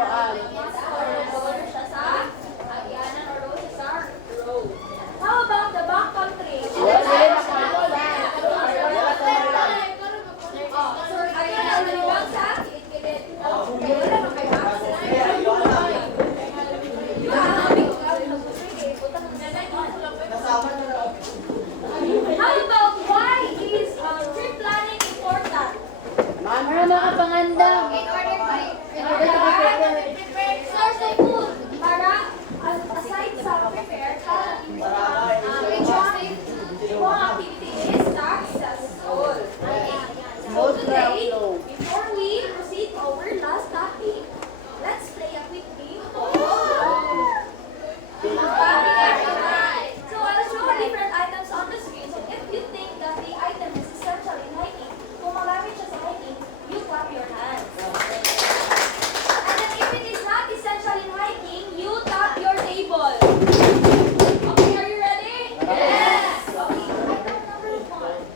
How about the backcountry? How about why is trip planning important? Para makapangandam. Source of food. Para, aside sa prepare, yung activity is successful. So today, before we proceed to our last topic, let's play a quick game. So I'll show different items on the screen. So if you think that the item is essential in hiking, kung magamit siya sa hiking, you clap your hands. And then if it is not essential in hiking, you tap your table. Okay, are you ready? Yes! Okay, item number 1.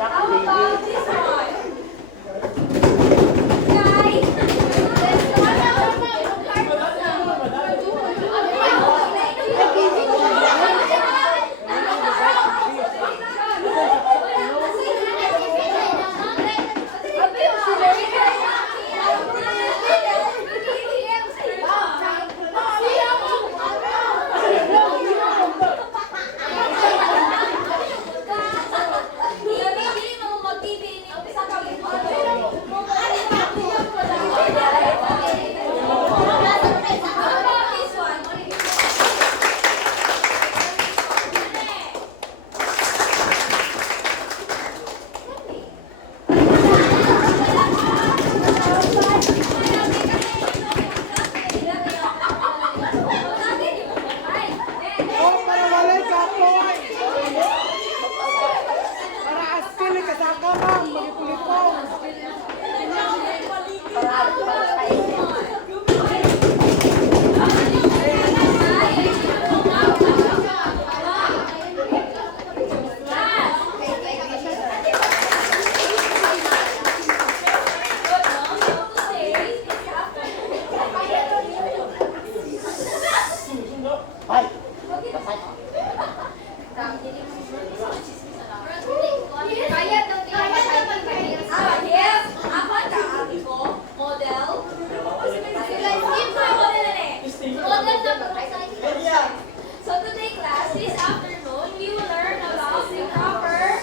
How about this one? Guys, So today class, this afternoon, we will learn about the proper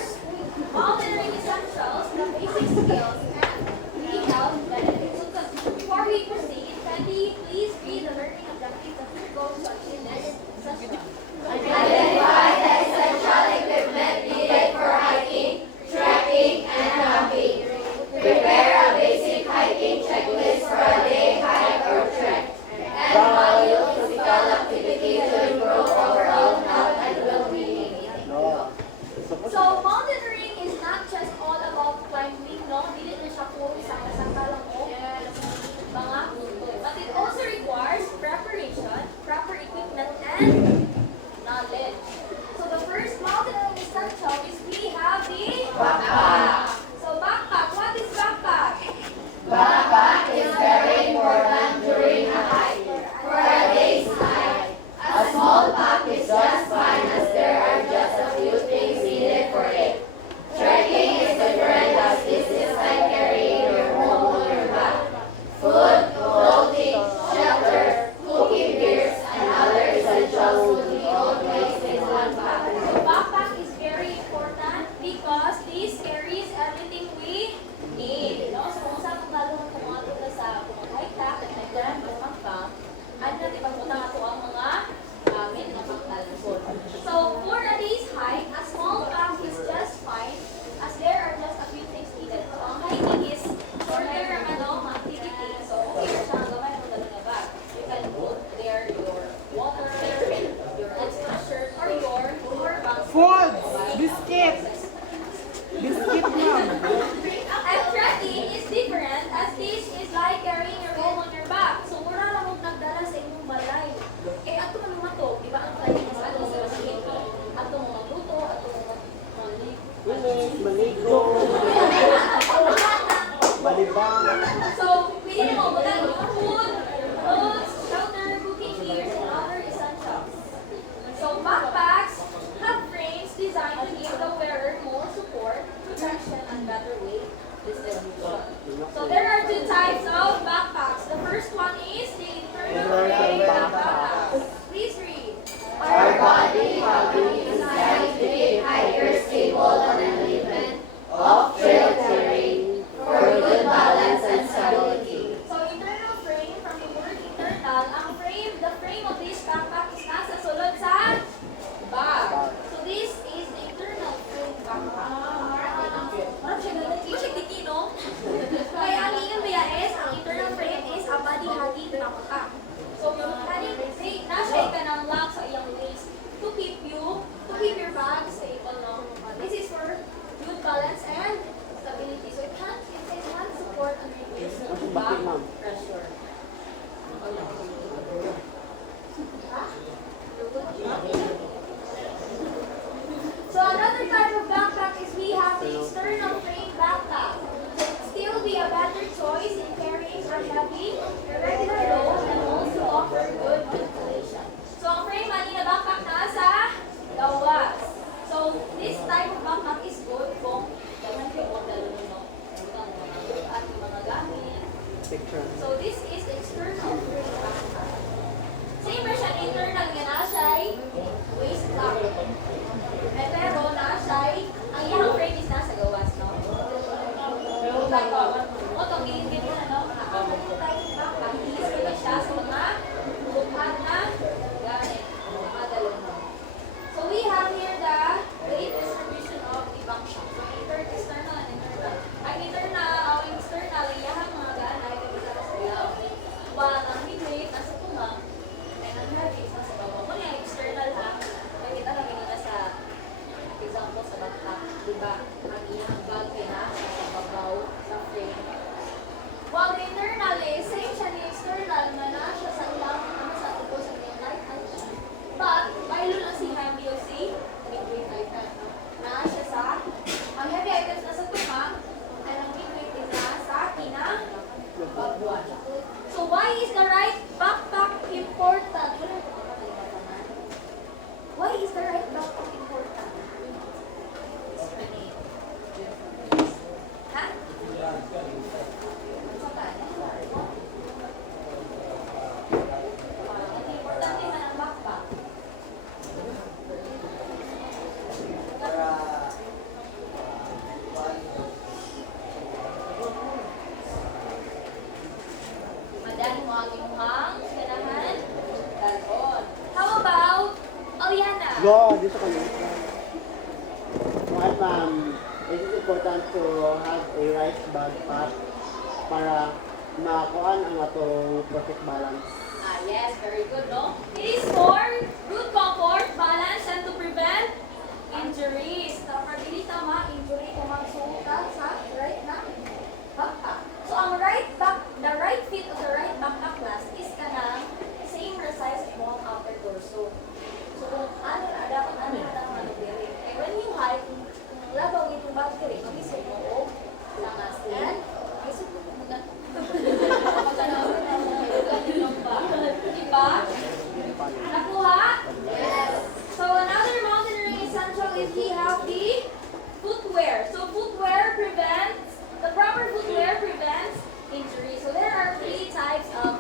mountaineering essentials, the basic skills, and the health benefits. So before we proceed, can we please read the learning objectives that we're going to achieve this session? Identify the essential equipment keep your bag stable, no? This is for good balance and stability. So it can support and reduce back pressure. So another type of backpack is we have the external frame backpack. So it still be a better choice in carrying a heavy, irregular load and also offer good ventilation. So ang frame na backpack na sa gawas. So this type of backpack is good kung daman kayo mo dalo no. At yung mga gamit. So this is the external frame backpack. Same version internal nga na siya waist lock. Pero na siya ang iyang frame is nasa gawas, no? Pero tayo, mo to gilid na no. Ang type of backpack is kaya siya sa mga buhat na gamit. Mga dalo no. So we have here the weight distribution of the backpack. So external and internal. Ang external, iyang mga ganay kita sa ilaw. While ang weight nasa tunga, ang heavy is nasa baba. Kung yung external ha, nakita kami nila sa example sa backpack, diba? Ang iyang bag ay nasa sa babaw, sa frame. While the internal is, same siya ni external na nasa sa ilang, sa tubo sa iyang right hand. But, baylo lang si heavy o si midweight item. Nasa sa, ang heavy items nasa tunga, and ang midweight is nasa kinabagwan. So, why is the right backpack important? Why is the right backpack important? Ha? Importante man ang backpack. Madali mo ang imuhang ganahan. Dalon. How about Aliana? Go, dito kami. One, ma'am, it is important to have a right backpack para makuhaan ang atong perfect balance. Ah, yes, very good, no? It is for good comfort, balance, and to prevent injuries. Dapat dili tama injury kung magsuka sa right na backpack. So ang the right fit of the right backpack class is kanang same size mo ang upper torso. So kung ano na dapat ano diri. And when you hike, kung labaw itong bag diri, mag-isip mo o langas and isip mo muna. Diba? Nakuha? Yes. So another mountaineering essential is we have the footwear. So the proper footwear prevents injury. So there are 3 types of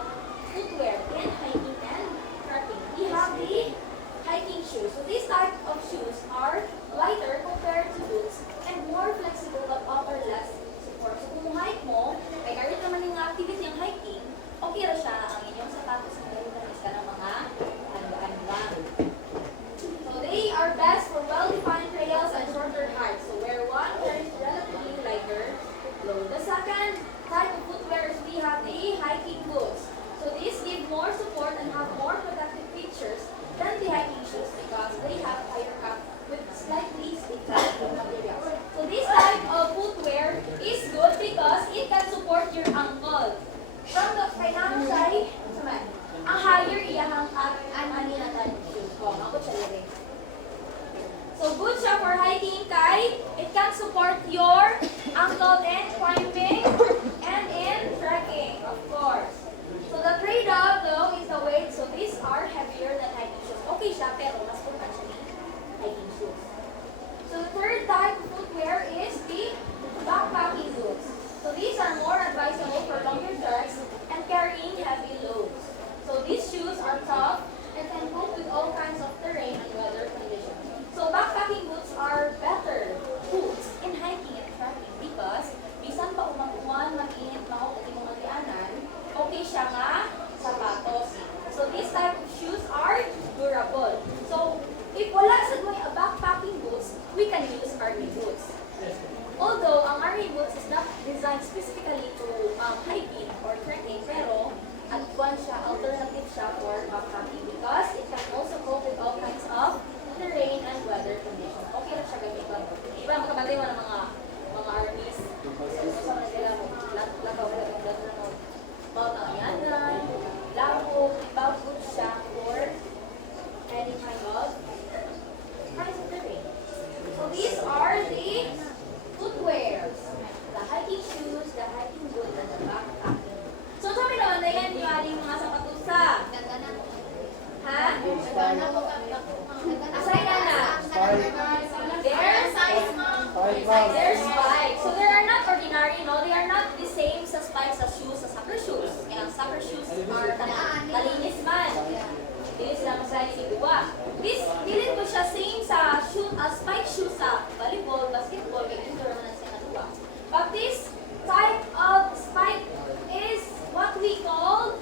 footwear in hiking and trekking. We have the hiking shoes. So these type of shoes are lighter compared to boots and more flexible but offer less support. So kung hike mo, kay karit naman yung activity ng hiking, okay ra siya ang inyong sapatos na meron ka ng mga handa-handa. So they are best for well-defined trails and shorter hikes. So where one carries relatively lighter load. The second type of footwear is we have the hiking boots. So these give more support and have more protective features than the hiking shoes because they have higher cup with slightly stiffer materials. So this type of footwear is good because it can support your ankle. From the kailangan siya, ang higher iyahang at ang aninatan shoes ko. Ako siya rin. So good siya for hiking kay it can support your ankle in climbing and in trekking, of course. So the trade-off though is the weight. So these are heavier than hiking shoes. Okay siya, pero mas purkan siya ni hiking shoes. So the third type of footwear is the backpacking boots. So these are more advisable for longer treks and carrying heavy loads. So these shoes are tough and can cope with all kinds of terrain and weather conditions. So backpacking boots are better boots in hiking and trekking because bisan pa umaguan, mag-init na o mga dianan, okay siya nga sapatos. So these type of shoes are durable. So They're spikes. So they are not ordinary, no? They are not the same sa spikes sa shoes, sa soccer shoes. Kaya ang soccer shoes are malinis man. Dilis lang sa isigwa. This, dilit ko siya same sa shoe, spike shoes sa volleyball, basketball, kaya indoor naman sa kaduwa. But this type of spike is what we call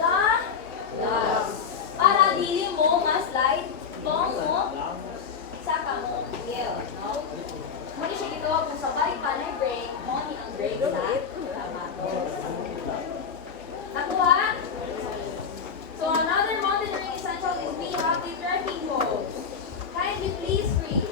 the dust. Para dili mo ma-slide tong mo sa kamong heel, no? Muna siya gitawag kung sa balik pa na break, mo ni ang break sa kamatos. Nakuha? So another monitoring essential is we have the trekking poles. Kindly please read.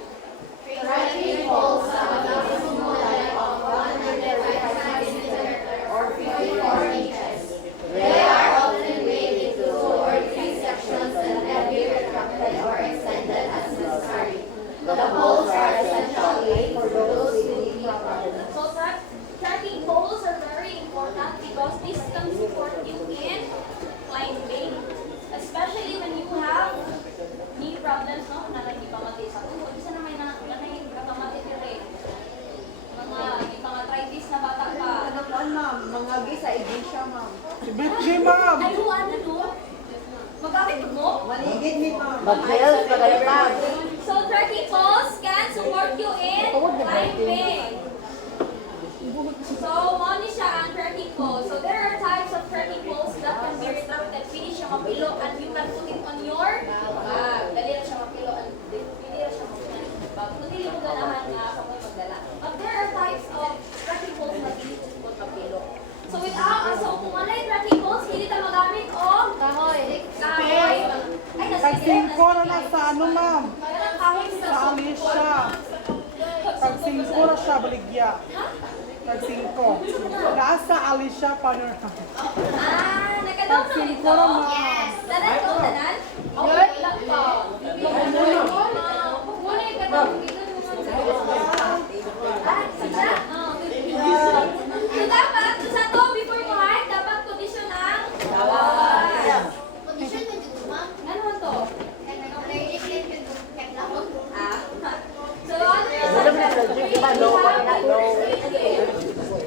Trekking poles sa maximum height of 105 cm or 54 inches. They are often made into 2 or 3 sections and can be retracted or extended as necessary. The poles are essentially for those who need problems. So trekking poles are very important because this can support you in climbing. Especially when you have knee problems, no? Na nagipamati sa ulo. Isa na may kapamati dire. Mga arthritis na bata pa. Ano po, ma'am? Mga gisa, iglesia, ma'am. Ibigay, ma'am. Ay, ano no? Magamit mo? Maligid ni ma'am. Mag-health ka kayo pa. So trekking poles can support you in climbing. So, money siya ang trekking pole. So, there are types of trekking poles that can be retracted. Pwede siya mapilo and you can put it on your bag. Dali na siya mapilo and pwede na siya mapilo on your bag. Kung dili mo ganahan nga sa mga magdala. But there are types of trekking poles na dili mo mapilo. So, so kung ano yung trekking poles, hindi ta magamit o kahoy. Kahoy. Ay, Tag-5 na sa ano, ma'am? Kahoy sa Sa Alicia. Tag-5 na siya, baligya. Tag-5. Nasa Alicia, partner. Nakadawag na Tag-5 ito. na, ma'am. Tanan ko, tanan? Okay, lang po. Muna yung katawag dito. Sige. So dapat, sa to, before mo hike, dapat condition ang bawal. Condition mo dito, ma'am. Ano man to? Ah.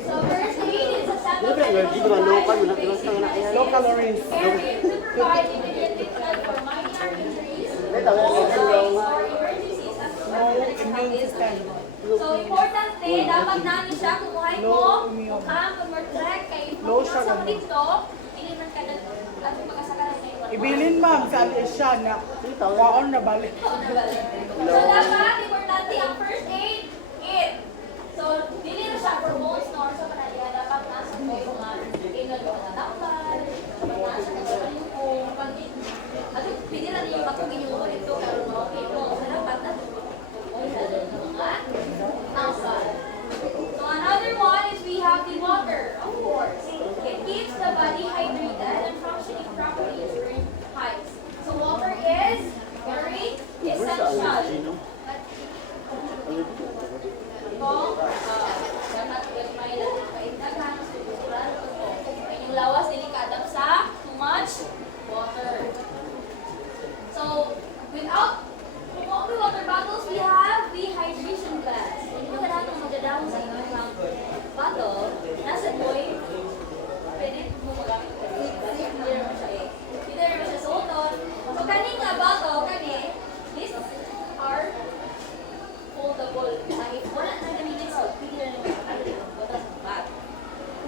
So, first aid is a Low calories. area to provide immediate treatment for minor injuries, or emergencies as Immune system. So, important din, dapat namin siya kumuhay mo, mukhang kumortrek, kay Low kung siya sa ganun. dito, hindi man ka at magkasakaran na iwan. Ibilin, ma'am, sa Alicia na waon na balik. So, dapat, importante ang first aid kit. So, dili na siya for most nor sa panalihan, dapat nasa ko yung mga kailan yung natakpan, dapat nasa ka sa yung pag-in. At pwede na niyo matugin yung ulit ito, pero mga kito, sa dapat na So another one is we have the water, of course. It keeps the body hydrated and functioning properly during hikes. So water is very essential. Kung dapat may paindaghan, susuran ko. Yung lawas delikadap sa too much water. So without water bottles, we have the hydration glass. Hindi mo kailangan magdadahon sa inyong bottle. Nasa boy, pwede mo magamit ko. Kasi hindi naman siya eh. Hindi naman siya suoton. So, kaning nga bottle, these are foldable. Kahit wala na gamitin sa pwede na naman ang botas ng bag.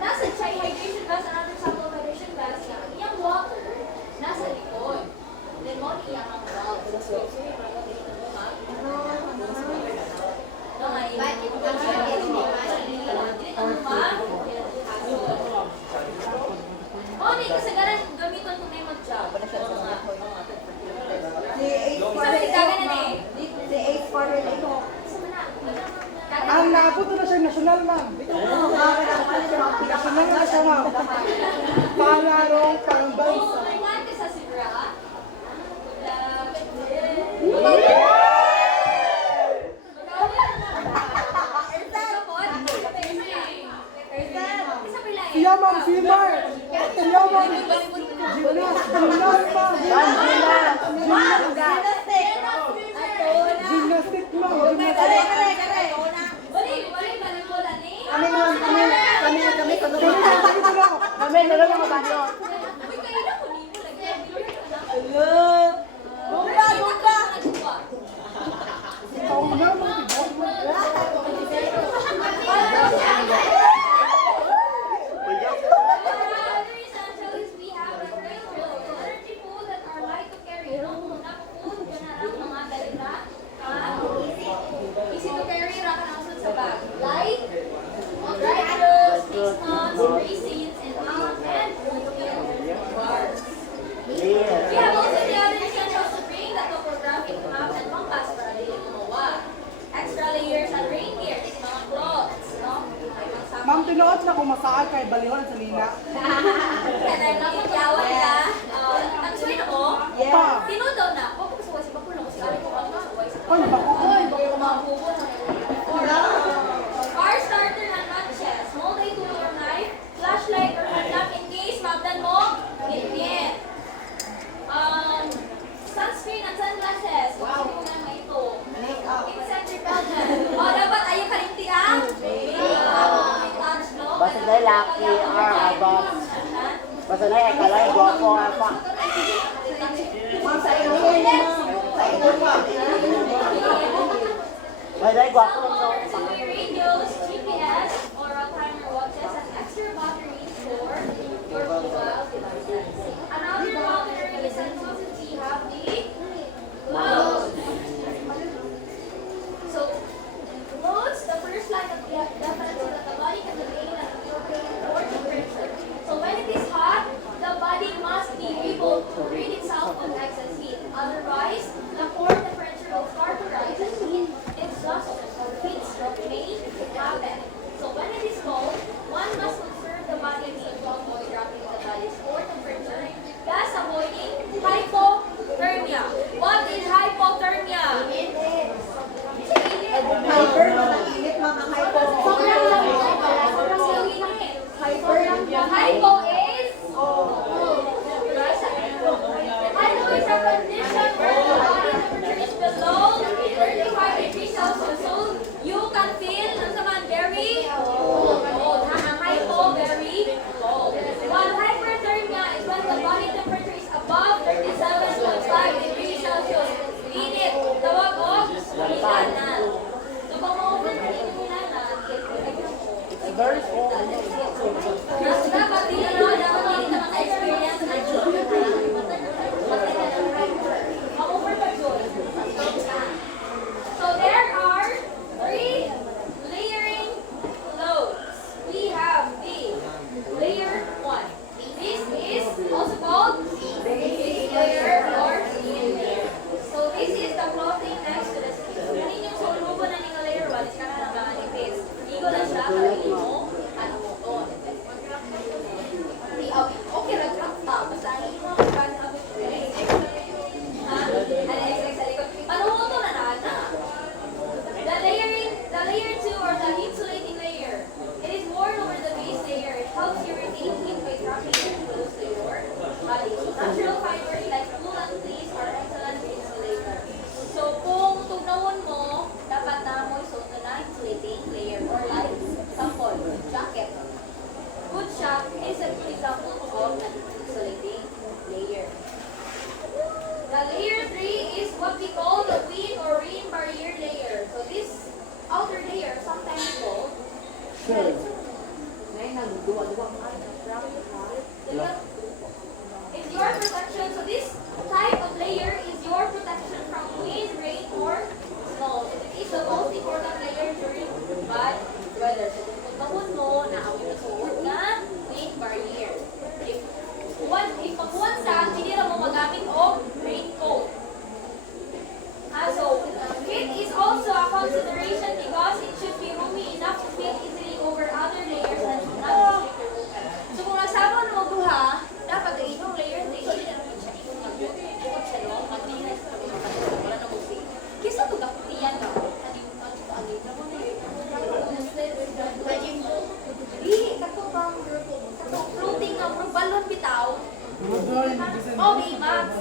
Nasa chai hydration glass, another sample of hydration glass, yung water, nasa likod. Then, mo iyang ang valve. So, oh, may kasagaran gamiton kung may mag-job. Ang napunto na siya national, ma'am. National na siya, ma'am. Palarong pangbansa. Siya, ma'am, si Mark. Siya, ma'am. Gymnast, ma'am. Gymnastic, ma'am. Gymnastic. Sabi, meron mga balot. Uy, kailan ko nimo lagi. Gumba, gumba. Ikaw na, magtibok. Other essentials we have the great food. Energy food that are light to carry. Ang mga food, ganarang mga dalita. Easy to carry, rakan ang sa bag. Light, dried fruits, mixed nuts, raisins, and almond and oatmeal bars. We have also the other essentials to bring the topographic map and compass para dili gumawa. Extra layers and rain gear, mga clothes, no? May mga sakit. Ma'am, tinuot na kung masaag kay Balihon sa Lina. Kaya na magyawan ka. Nagsuwin ako. Pa. Tinudaw na. Huwag ko kasuway sa bakul. Kasi kami ko ang kasuway sa Ano ba ko? kumakubo sa Fire starter and matches. Multi tool or knife. Flashlight or headlamp in case magdan mo. Ngit-ngit. Sunscreen and sunglasses. Wow. Kung sino mo ito. Insect repellent. Dapat ayaw kalinti ang. May touch, no? Basta na lucky or above. Basta na kalay, guwapo apa. Ma'am, sa ilo yan, ma'am. Sa ilo pa. Basta guwapo lang Some no. auxiliary radios, GPS, or timer watches, and extra batteries for your mobile devices. Another modern essentials is we have the gloves. So, gloves, the first line of defense is that the body can remain at a or temperature. So when it is hot, the body must be able to rid itself of excess heat. Otherwise, the core temperature will start to rise and heat exhaustion or heat stroke may happen. So when it is cold, one must conserve the body heat to avoid dropping the body's core temperature, thus avoiding hypothermia. What is hypothermia? Hyper, matainit, ma'am. Ang hypo. Sobrang lamig. Sobrang init. Hyper. Hypo is? Hypo is a condition where the body temperature is below 35 degrees Celsius. So you can feel very cold. Ang hypo, very cold. While hyperthermia is when the body temperature is above 37.5 degrees Celsius. Init. Tawag o? Higanan. So kung ma-over na yung higanan, Very cold. dapat dili na dapat dili na maka-experience na yun. Ma-over pa yun. So there are 3 layering clothes. We have the layer 1. This is also called base layer or skin layer. So this is the clothing next to the skin. Kanin yung sulubo na ni layer 1 is kana na manipis. Igo na siya kalagin mo. Ano mo to? Okay, nagkakta. Basta ang imo ang kanya ako. Ha? Ano extra sa likod? Ano mo to na nana? The layer 2 or the insulating layer. It is worn over the base layer. It helps you retain heat by trapping it close to your body. So natural fibers like wool and fleece are excellent insulator. So kung tugnawon mo, dapat na mo isuot na insulating layer or like sample, jacket. Good siya is a good example of an insulating layer. The layer 3 is what we call the wind or rain barrier layer. So this outer layer, sometimes called is your protection. So this type of layer is your protection from wind, rain, or snow. So it is the most important layer during bad weather. So kung pagkahon mo, naawin na suot na wind barrier. If pagkuhan sa, hindi na mo magamit o raincoat. So it is also a consideration because it should be roomy enough to fit easily over other layers and should not restrict your movement. So kung nagsama mo duha, dapat ang inyong layer 3, hindi na naman siya inyong nag-bukod siya no, mag-minus na mga kapatid, wala na mo see. Kisa ito kapitiyan ka, floating na balon bitaw. Oh, Baymax.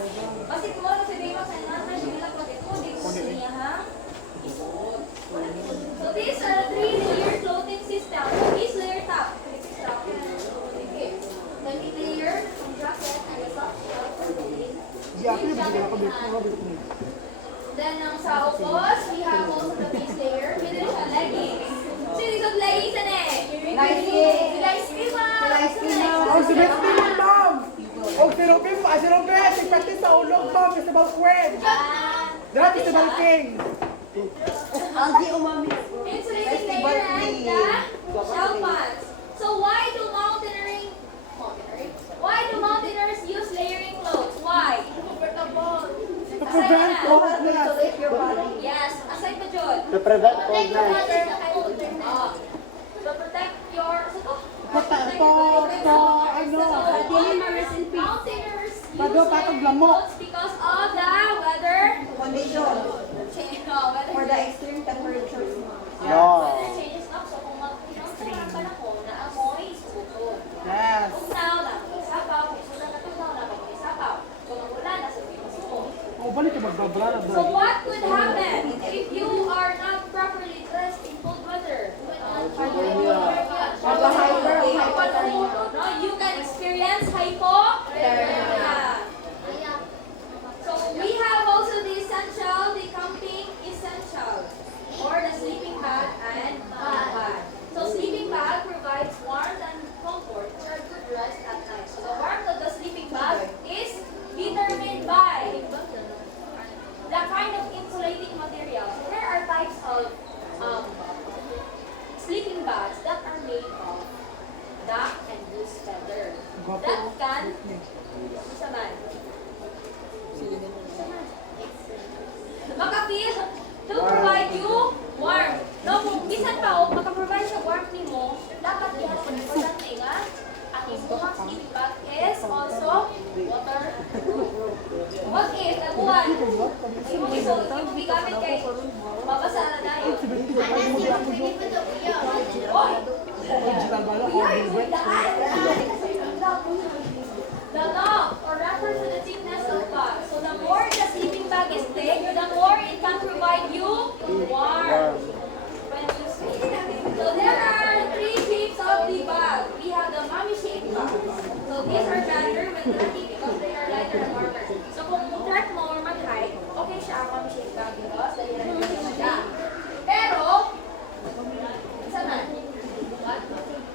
Kasi kung ano si Baymax ay nanay, bilang pag ito, hindi ko niya ha. So these are the 3 layer clothing system. So this layer top. Okay. The Tapos, we have also the base layer. Pwede rin siya leggings. Sino yung leggings na eh? Light skin. Sila iskima. Sila iskima. Oh, si Beth Pili, ma'am! Oh, si Ruben, nagpraktis sa ulog, ma'am, Festival Queen! Dati si Balking! Ang di umami. Insulating Festival layer and queen. the shell pants. So why do mountaineers use layering clothes? Why? To prevent coldness. Insulate your body. Yes, aside pa Jud. To prevent coldness. To protect your... Mountaineers Patog use lamok. clothes because of the weather. Condition. Weather For the extreme temperatures. No. weather changes up. So kung mag-pinong sa panahon na amoy, sumutod. Yes. Kung now, nag-isapaw, kung sulat na tunaw, nag-isapaw. Kung magulan, nasa pinasuko. Oh, balik ka magbabla na So what could happen if you are not properly dressed in cold weather? No, you can experience hypothermia. So we have also the essential, the camping essential, or the sleeping bag and bag. So sleeping bag provides warmth and comfort for a good rest at night. So the warmth of the sleeping bag is determined by the kind of insulating material. So there are types of sleeping bags that are made of duck and goose feather. That can isa man. Makapil to provide you warmth. No, kung bisan pa o makaprovide siya warmth nimo, dapat yan importante nga ang imong sleeping bag is also waterproof. What if nabuwan? Imong isuot, imong gigamit kay mabasa na tayo. Oy! Digital ba lang? The long or refers to the thickness of bag. So the more the sleeping bag is thick, the more it can provide you warmth when you sleep. So there are three shapes of the bag. We have the mommy shaped bag. So these are better when dirty because they are lighter and warmer. So kung track mo or mag-hike, okay siya ang mommy shaped bag because dahil na siya. Pero, isa man, what?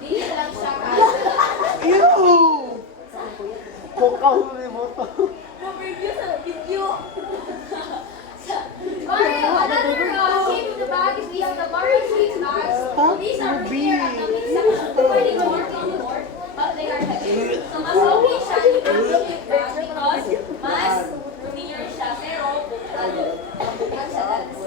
Dili lang siya Ew! Kukahuli mo to. review sa video. Another shape of the bag is we have the barrel shaped bags. These are rare at the mix section, providing more comfort, but they are heavy. So mas okay siya yung barrel shaped bag because mas roomier siya, pero bukan siya dance.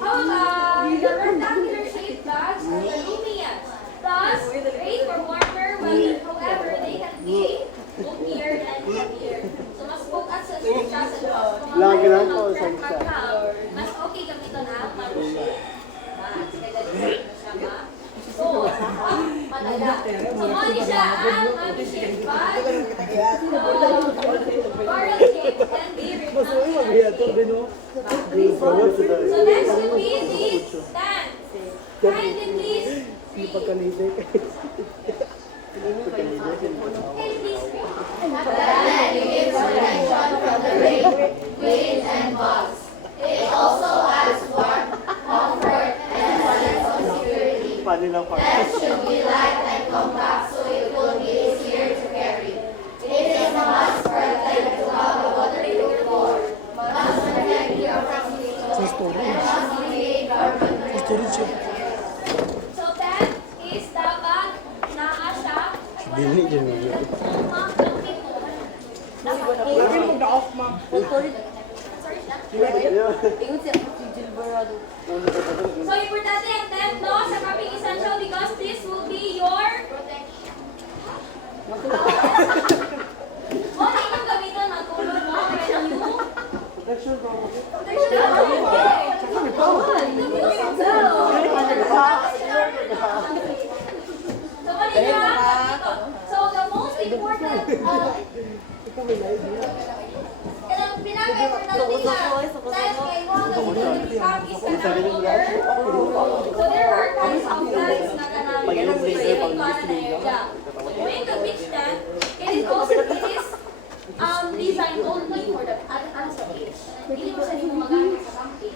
How about the rectangular shaped bags are the roomiest? Thus, great for warmer weather. However, they can be bulkier and heavier. So mas bukas sa siya sa loob. Lagi lang po sa isa. Mas okay gamiton na marushi. Mas kaya dito siya ma. So, madala. So, mali siya ang shape bag. Barrel shape can be rectangular. So, next will be the stand. Kindly please read. Kindly please read. Paano lang pa? Sa storage. Sa storage siya. So that is the bag na siya. Dili dyan mo yun. Lagi mo na-off, ma'am. So importante ang tent, no, sa camping essential because this will be your oh, inyong gamitan ang kulon mo when you protection So the most important kanang pinaka-importante nga dahil kay mga camping ka na older. So there are kinds of flags na kanang saving ka na area. During the beach tent, it is designed only for the ano sa beach. Hindi mo siya hindi mo magamit sa camping.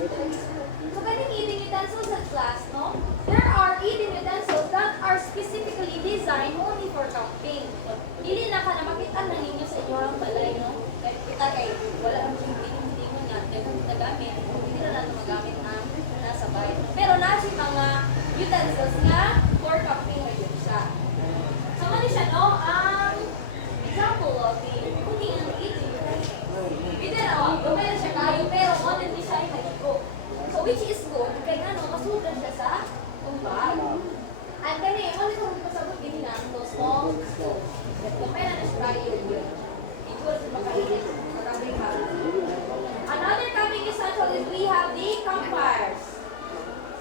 So kaning eating utensils at class, no? There are eating utensils that are specifically designed only for camping. Dili na ka na makita na ninyo sa inyong balay, no? Kaya kita kay wala ang hindi mo nga, dagang kita gamit, hindi na lang magamit ang nasa bahay. Pero nasi mga utensils nga for camping na yun siya. So ano siya, no? Ang example of the cooking and eating utensils. Hindi na, gumay na siya kayo, pero ano hindi siya yung nag-cook. So which is good, kaya ano, masugan siya sa tumbag. At kani, ano ito kung pasabot din na, so small stove. Gumay na siya kayo yun. Ito sa makainit, maraming halo. Another camping essential is we have the campfires.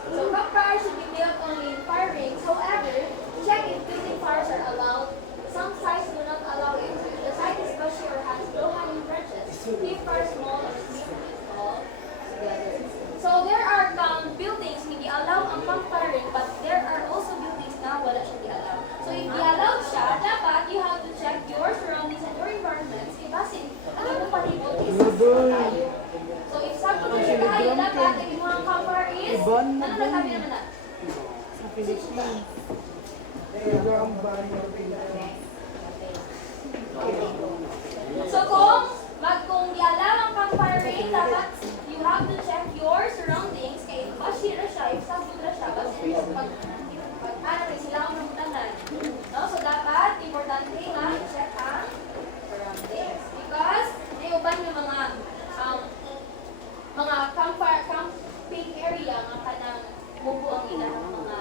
So campfires should be built only in fire rings. However, check if building fires are allowed. Some sites do not allow it. If the site is bushy or has low-hanging branches, keep fires small or small together. So there are buildings hindi allow ang campfiring, but there are also buildings na wala siya di allow. So if di allowed siya, dapat you have to check your surroundings and your environments. Ibasin, ano mo palibot is tayo. So if sakto na siya tayo, dapat ang mga campfire is, ano nagsabi naman na? Sa Philippines. Ito ang banyo. So kung di allow ang campfiring, dapat you have to check your surroundings kay basira siya, if sabot na siya, basira siya ano rin sila ang namutanan. No? So dapat, importante nga, i-check ang surroundings. Because, naiuban yung mga camping area nga kanang mubo ang ilang mga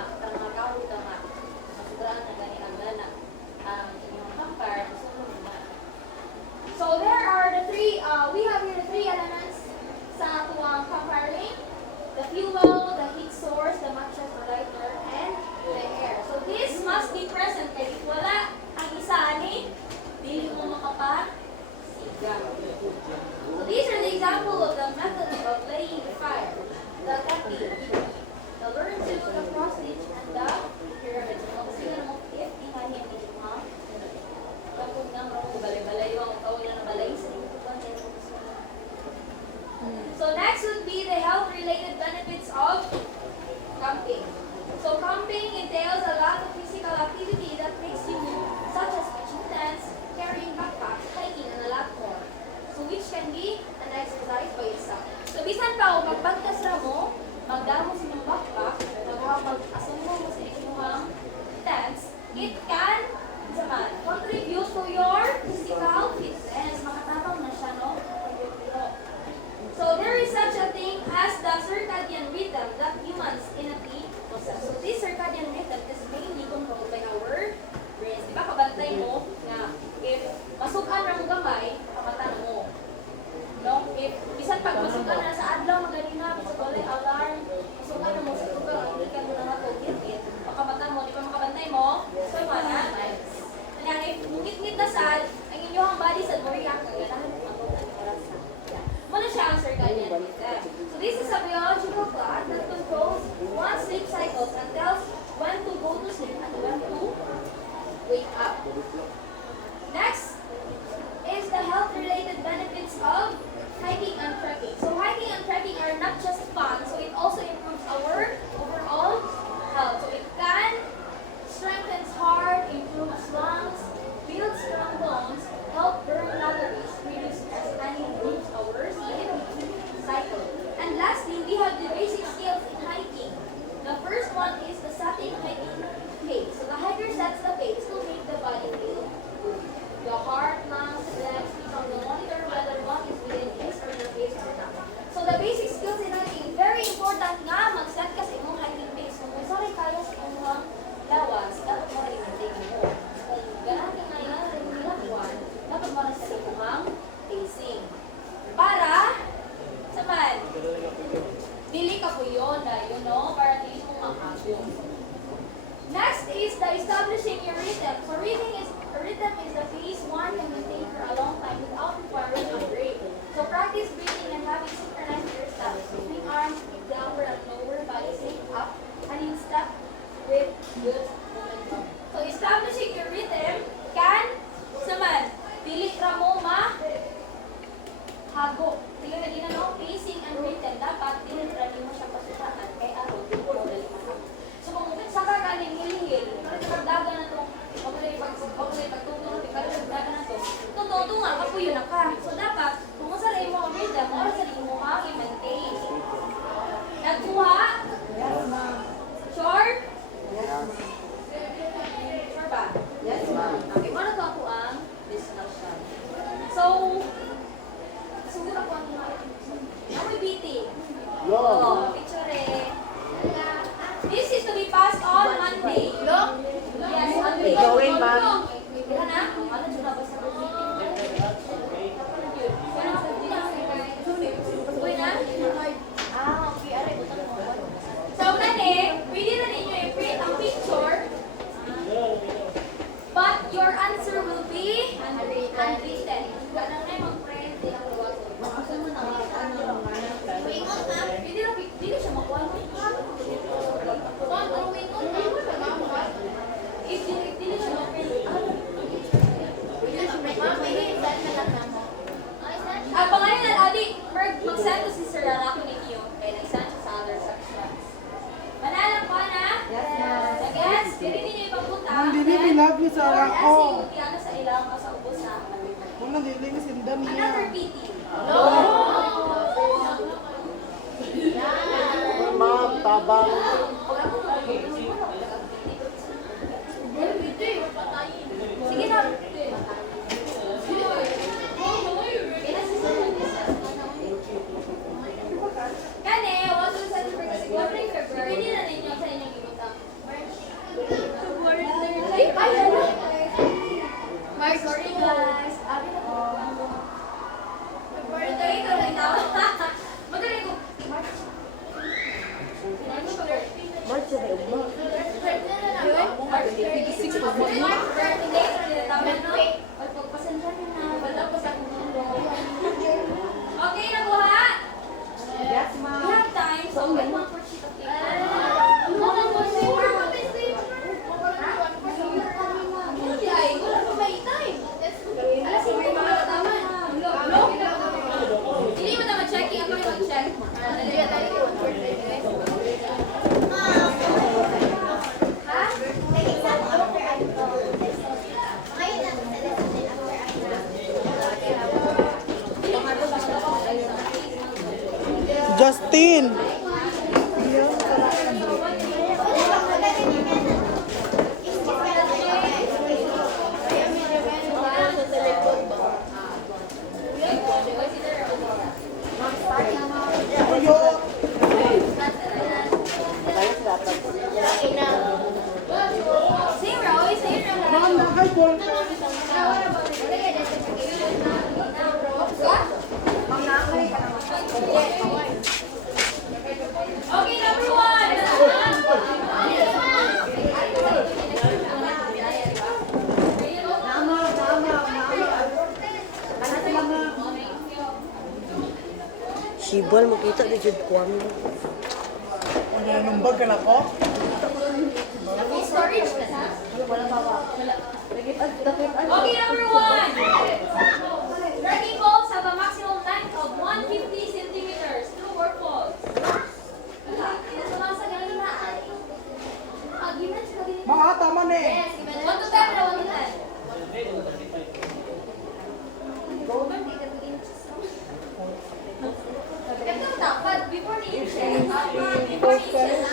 gawod na nga masudraan na gani ang lana ang inyong campfire, masulong na. So there are the three, we have here the three elements sa tuwang campfiring: the fuel, the heat source, the matches, the lighter, and the air. So this must be present kaya if wala ang isa ani, dili mo makapasiga. So these are the example of the method of laying fire: the camping, the learn to, the cross stitch, and the pyramid. So kasi nga mo if inahin ni mo. Tapos nga mo balay-balay yung kauna na balay sa So next would be the health-related benefits of camping. So camping entails a lot of physical activity that makes you move, such as pitching tents, carrying backpacks, hiking, and a lot more. So which can be an exercise by itself. So bisan pa o magbagtas ra mo, magdamo sa inyong backpack, mag-asumo mo sa inyong tents, it can contribute to your physical fitness. Makatabang na siya, no? So there is such a thing as the circadian rhythm that humans innately possess. So this circadian rhythm is mainly controlled by our brains. Diba kabantay mo na if masukan ng gamay, kamatan mo. No? If bisan pag masukan na sa adlaw, magalina, masukan alarm, masukan na mo sa tugang, hindi ka mo na matugit-git, makamatan mo, di pa makabantay mo, so wala. Kaya if ngit-ngit na sad, ang inyong body sa mo react ng ganahan ng mga oras na. Muna siya ang circadian rhythm. So this is a biological clock that controls one's sleep cycles and tells when to go to sleep and when to wake up. Next is the health-related benefits of hiking and trekking. So hiking and trekking are not just fun, so it also improves our overall health. So it can strengthen heart, improves lungs, builds strong bones, help burn calories, reduce stress, and improves our sleep cycle. And lastly, we have the basic skills in hiking. The first one is the setting hiking pace. So the hiker sets the pace to make the body feel good. The heart, lungs, and legs become the monitor whether one is within his or her pace or not. So the basic skills in hiking, very important nga mag-set ka sa imong hiking pace. Kung sorry kaya sa imong lawas, dapat mo rin maintain mo. Kung ganahan ka na yan, rin nilakuan, dapat mo rin sa imong pacing. Para, saman, dili ka po yun, you know, para dili mo makagyo. Next is the establishing your rhythm. So rhythm is the phase 1 and Oh, picture eh. This is to be passed on Monday. Yes, Monday. Going back. Kaya na? Ano dyan na? Basta uy na? So, gani, pwede na ninyo i-print ang picture, but your answer will be unwritten. Ganang na yung mag-print, di lang luwag. Wingon na, pwede siya makuha. If dili siya mag-print, pangalan na adi, mag-send to si Sir Lalaki ninyo. Kaya nag-send siya sa other sections. Manalang ko na? Yes, ma'am. Yes, dili ninyo ipapunta. Ang dili pinabli sa Or ako. SCUT, ano sa ilang o sa ubos na. Unang dili ni sindan niya. Another PT. Ma'am, tabang. Sige na. Kani, was on February, hindi na ninyo sa inyong ibutang. Ay, ano? March, sorry guys. Abi na po. February, ito rin na. Magaling ko. March. March na ba? March 26 pa po. March 30 tama no? Ay, pagpasensya niyo na. Wala ko sa mundo. Okay, nakuha? Yes, We ma'am. have time, so get one more sheet of paper. Ay, wala pa may time. Alas, may mga tama. Hindi mo na mag-checking, ako yung mag-check. Ha? Justin. Tuyo. Ma'am, nakay ball. Okay, number one. Sibol, makita di jud kuan. Ano na numbag ka na ko? Storage na ha? Okay, number one. Dragging balls have a maximum length of 150 centimeters. True or false? Sumasa ganun na. Given siya ganun. Mga tama na eh. Yes, given. 1 to 10 na 1 to 10. Ito dapat, before the inches. Before the inches.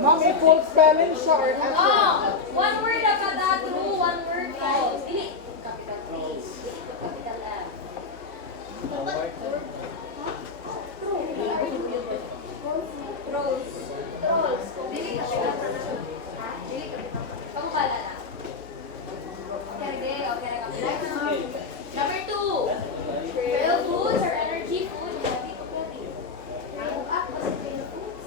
Ma'am, may full spelling siya or ano? Oh, one word ang kada true, one word false. Dili. Capital H, capital F. Trolls. Trolls. Dili capital na. Dili capital. Kamu bala na. Okay, okay, okay. Number 2. Real foods or energy food. Heavy to heavy. Real up kasi real foods.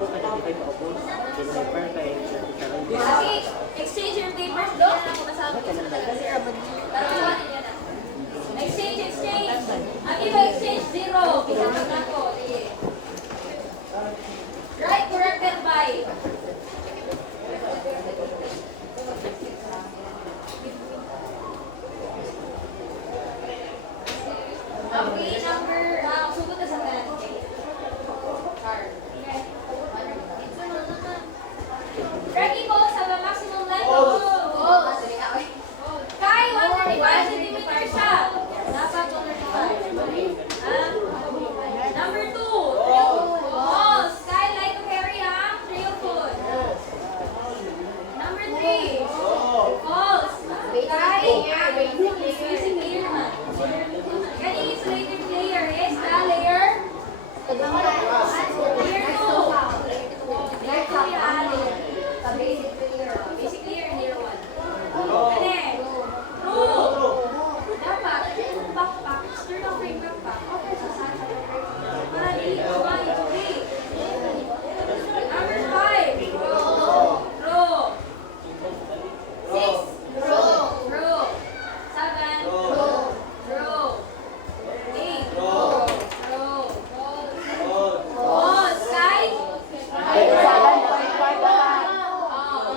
po kaya hindi kayo maubos. Deliver kay 37 days. Okay, exchange your papers. Hindi na ako masabi. Tarawan niya na. Exchange. Ang iba exchange, 0. Pinatag na ko. Sige. Right corrected by. Okay, sugot na sa kanan. Ready po sa maximum length of goal. Kai, 135 centimeters siya. Dapat 135. Number 2, balls. Kai, like to carry ang trail food. Number 3, balls. Kai, basic layer naman. Any insulated layer is the layer. Layer 2. Layer 2 yan. Basic layer, layer 1. Ano? True. Dapat, backpack, external frame backpack. Okay, sa sasa. Para di, 1, 3. Number 5. True. 6. True. 7. True. 8. True. Balls. Sky.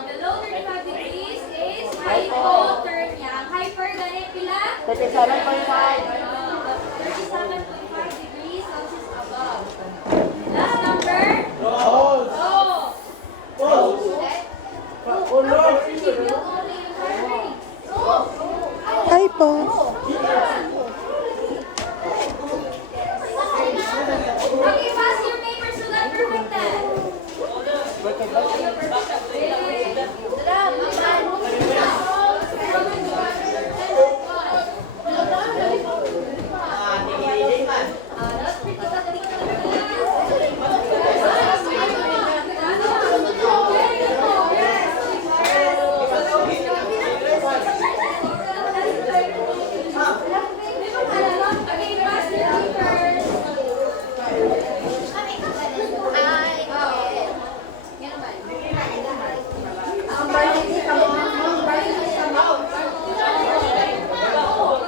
Below 35 degrees is hypothermia. Ang hyper ganit pila? 37.5. 37.5 degrees Celsius above. Last number? Balls. Oh. Ulog. Hi po. Okay, pass your papers to that perfected. Okay, pass your papers.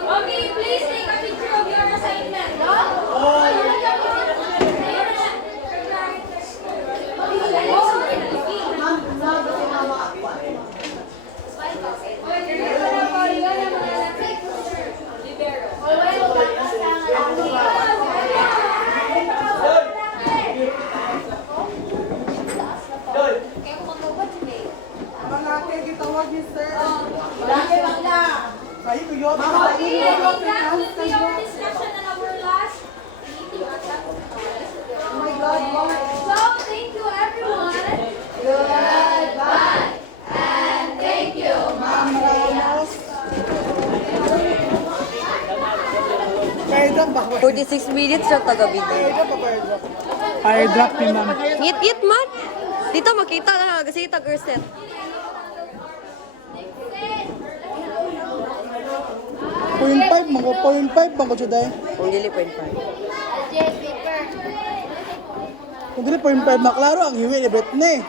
Okay, please take a picture of your assignment. Mga gitawag ni sir. Lagi bakla. Kayo ko yun. Okay, I think that will be our discussion and our last meeting. Oh my God, wow. So, thank you everyone. Goodbye. And thank you, Ma'am Reyes. Fire drop ba? 46 minutes siya taga-video. Fire drop ba? Fire drop. Fire drop ni ma'am. Ngit-ngit man. Dito makita na kasi tag-reset. 0.5, mga 0.5 bang ko juday? Kung dili 0.5. Kung dili 0.5 maklaro ang hiwi ni Britney.